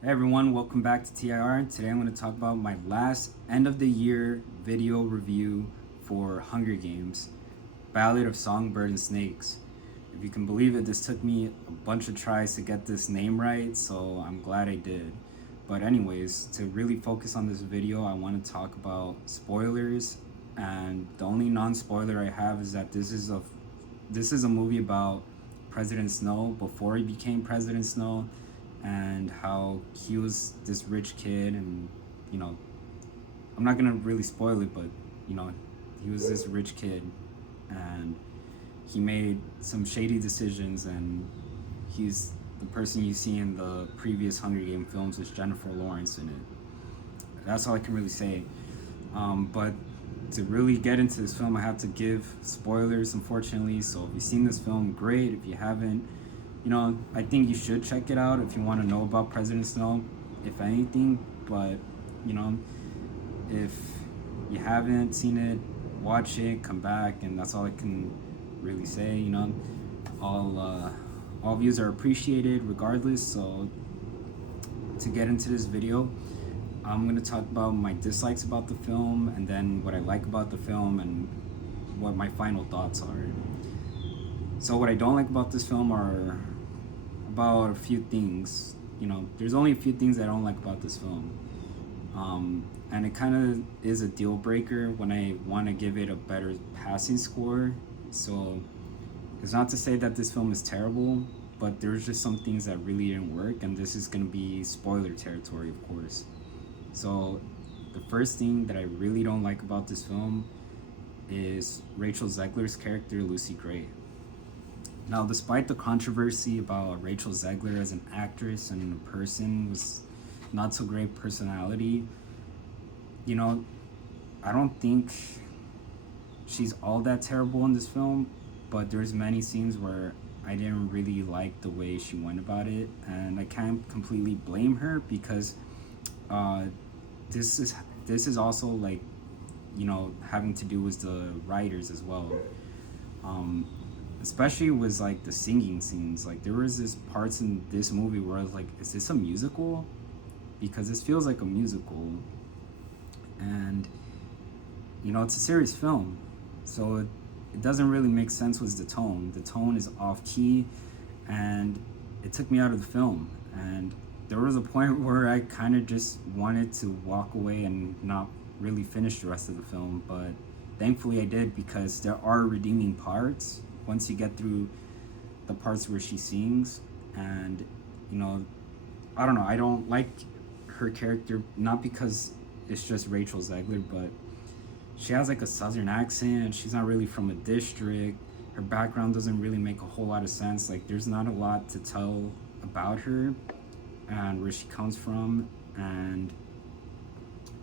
Hey everyone, welcome back to TIR. Today I'm going to talk about my last end of the year video review for Hunger Games, Ballad of Songbirds and Snakes. If you can believe it, this took me a bunch of tries to get this name right, so I'm glad I did. But anyways, to really focus on this video, I want to talk about spoilers, and the only non-spoiler I have is that this is a movie about President Snow before he became President Snow, and how he was this rich kid, and you know I'm not gonna really spoil it, but you know he was this rich kid, and he made some shady decisions, and he's the person you see in the previous Hunger Game films with Jennifer Lawrence in it. That's all I can really say. But to really get into this film, I have to give spoilers, unfortunately. So if you've seen this film, great. If you haven't, I think you should check it out if you want to know about President Snow, if anything. But, you know, if you haven't seen it, watch it, come back, and that's all I can really say. All views are appreciated regardless. So to get into this video, I'm going to talk about my dislikes about the film, and then what I like about the film, and what my final thoughts are. So what I don't like about this film are about a few things. There's only a few things I don't like about this film. And it kind of is a deal breaker when I want to give it a better passing score. So it's not to say that this film is terrible, but there's just some things that really didn't work, and this is going to be spoiler territory, of course. So the first thing that I really don't like about this film is Rachel Zegler's character, Lucy Gray. Now, despite the controversy about Rachel Zegler as an actress and a person with not so great personality, I don't think she's all that terrible in this film, but there's many scenes where I didn't really like the way she went about it, and I can't completely blame her because this is also like having to do with the writers as well. Especially with like the singing scenes. Like there was this parts in this movie where I was like, is this a musical? Because this feels like a musical, and it's a serious film, so it doesn't really make sense with the tone. The tone is off key, and it took me out of the film. And there was a point where I kind of just wanted to walk away and not really finish the rest of the film, but thankfully I did, because there are redeeming parts once you get through the parts where she sings. And I don't know, I don't like her character, not because it's just Rachel Zegler, but she has like a southern accent. She's not really from a district. Her background doesn't really make a whole lot of sense. Like there's not a lot to tell about her and where she comes from, and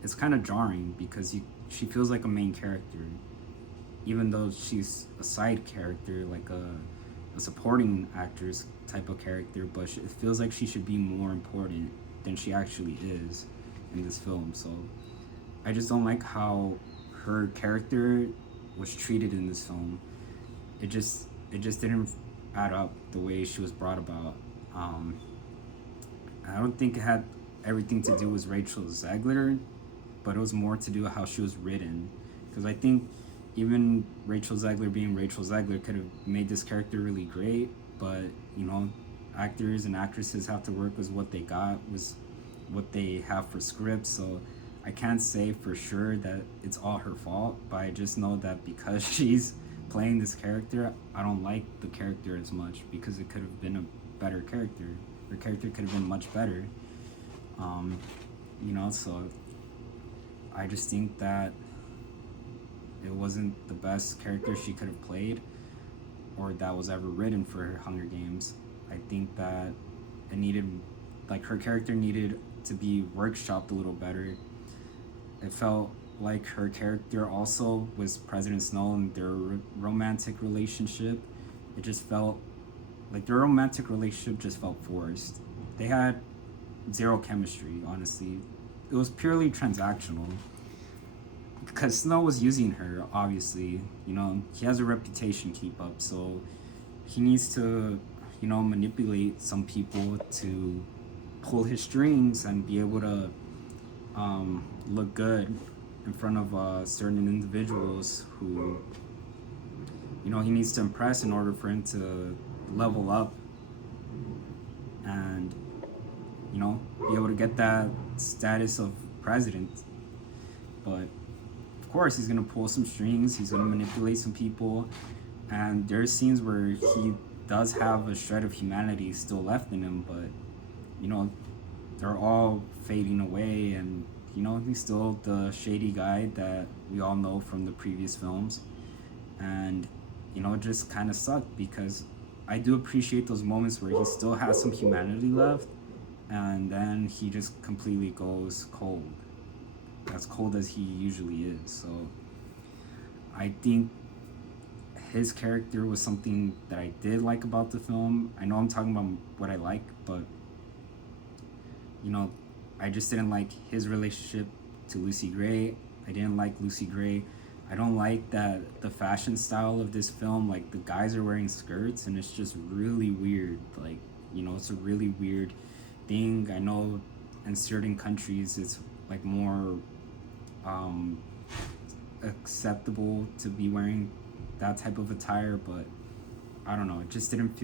it's kind of jarring because she feels like a main character, even though she's a side character, like a supporting actress type of character. But it feels like she should be more important than she actually is in this film. So I just don't like how her character was treated in this film. It just didn't add up the way she was brought about. I don't think it had everything to do with Rachel Zegler, but it was more to do with how she was written. Because I think even Rachel Zegler being Rachel Zegler could have made this character really great, but actors and actresses have to work with what they got, with what they have for scripts. So I can't say for sure that it's all her fault, but I just know that because she's playing this character, I don't like the character as much, because it could have been a better character. Her character could have been much better. So I just think that it wasn't the best character she could have played, or that was ever written for her Hunger Games. I think that it needed, like, her character needed to be workshopped a little better. It felt like her character also was President Snow and their romantic relationship. It just felt like their romantic relationship just felt forced. They had zero chemistry, honestly. It was purely transactional, because Snow was using her, obviously. He has a reputation to keep up, so he needs to, manipulate some people to pull his strings and be able to look good in front of certain individuals who, he needs to impress in order for him to level up and, be able to get that status of president. But of course, he's gonna pull some strings, he's gonna manipulate some people, and there's scenes where he does have a shred of humanity still left in him, but they're all fading away, and he's still the shady guy that we all know from the previous films. And it just kind of sucked, because I do appreciate those moments where he still has some humanity left, and then he just completely goes cold, as cold as he usually is. So I think his character was something that I did like about the film. I know I'm talking about what I like, but I just didn't like his relationship to Lucy Gray. I didn't like Lucy Gray. I don't like that the fashion style of this film, like the guys are wearing skirts, and it's just really weird. Like, it's a really weird thing. I know in certain countries it's like more acceptable to be wearing that type of attire, but I don't know, it just didn't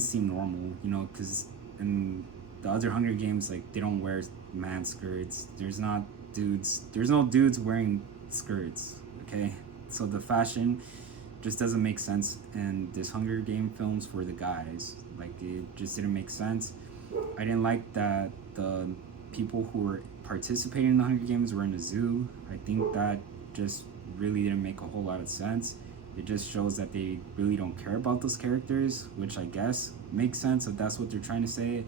seem normal, because in the other Hunger Games, like, they don't wear man skirts. There's no dudes wearing skirts, okay? So the fashion just doesn't make sense in this Hunger Game films for the guys. Like, it just didn't make sense. I didn't like that the people who were participating in the Hunger Games were in a zoo. I think that just really didn't make a whole lot of sense. It just shows that they really don't care about those characters, which I guess makes sense if that's what they're trying to say.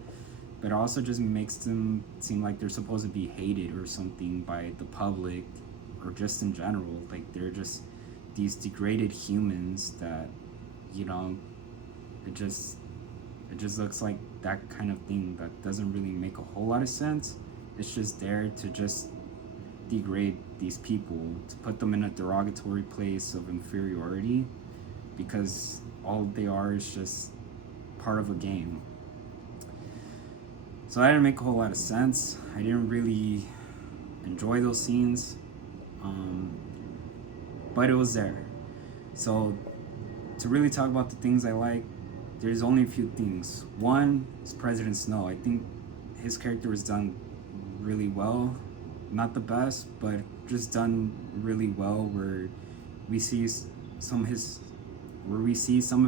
But it also just makes them seem like they're supposed to be hated or something by the public, or just in general. Like, they're just these degraded humans that, it just looks like that kind of thing that doesn't really make a whole lot of sense. It's just there to just degrade these people, to put them in a derogatory place of inferiority, because all they are is just part of a game. So that didn't make a whole lot of sense. I didn't really enjoy those scenes, but it was there. So to really talk about the things I like, there's only a few things. One is President Snow. I think his character was done really well. Not the best, but just done really well, where we see some of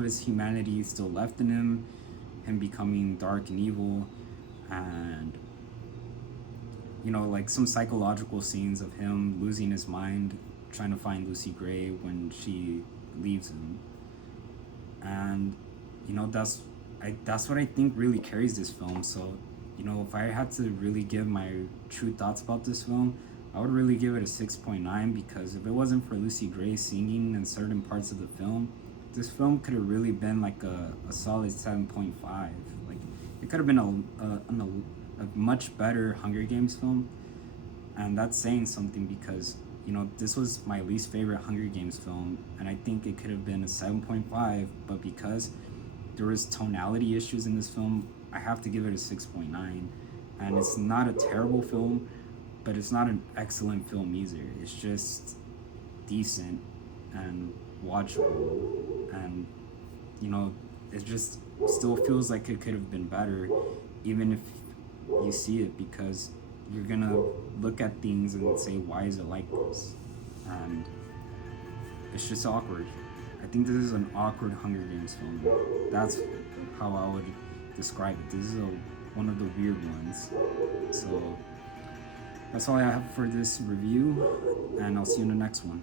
his humanity still left in him becoming dark and evil, and like some psychological scenes of him losing his mind trying to find Lucy Gray when she leaves him. And that's what I think really carries this film. So if I had to really give my true thoughts about this film, I would really give it a 6.9, because if it wasn't for Lucy Gray singing in certain parts of the film, this film could have really been like a solid 7.5. Like, it could have been a much better Hunger Games film, and that's saying something, because this was my least favorite Hunger Games film, and I think it could have been a 7.5, but because there was tonality issues in this film, I have to give it a 6.9. And it's not a terrible film, but it's not an excellent film either. It's just decent and watchable, and it just still feels like it could have been better, even if you see it, because you're gonna look at things and say, why is it like this? And it's just awkward. I think this is an awkward Hunger Games film. That's how I would describe it. This is one of the weird ones. So that's all I have for this review, and I'll see you in the next one.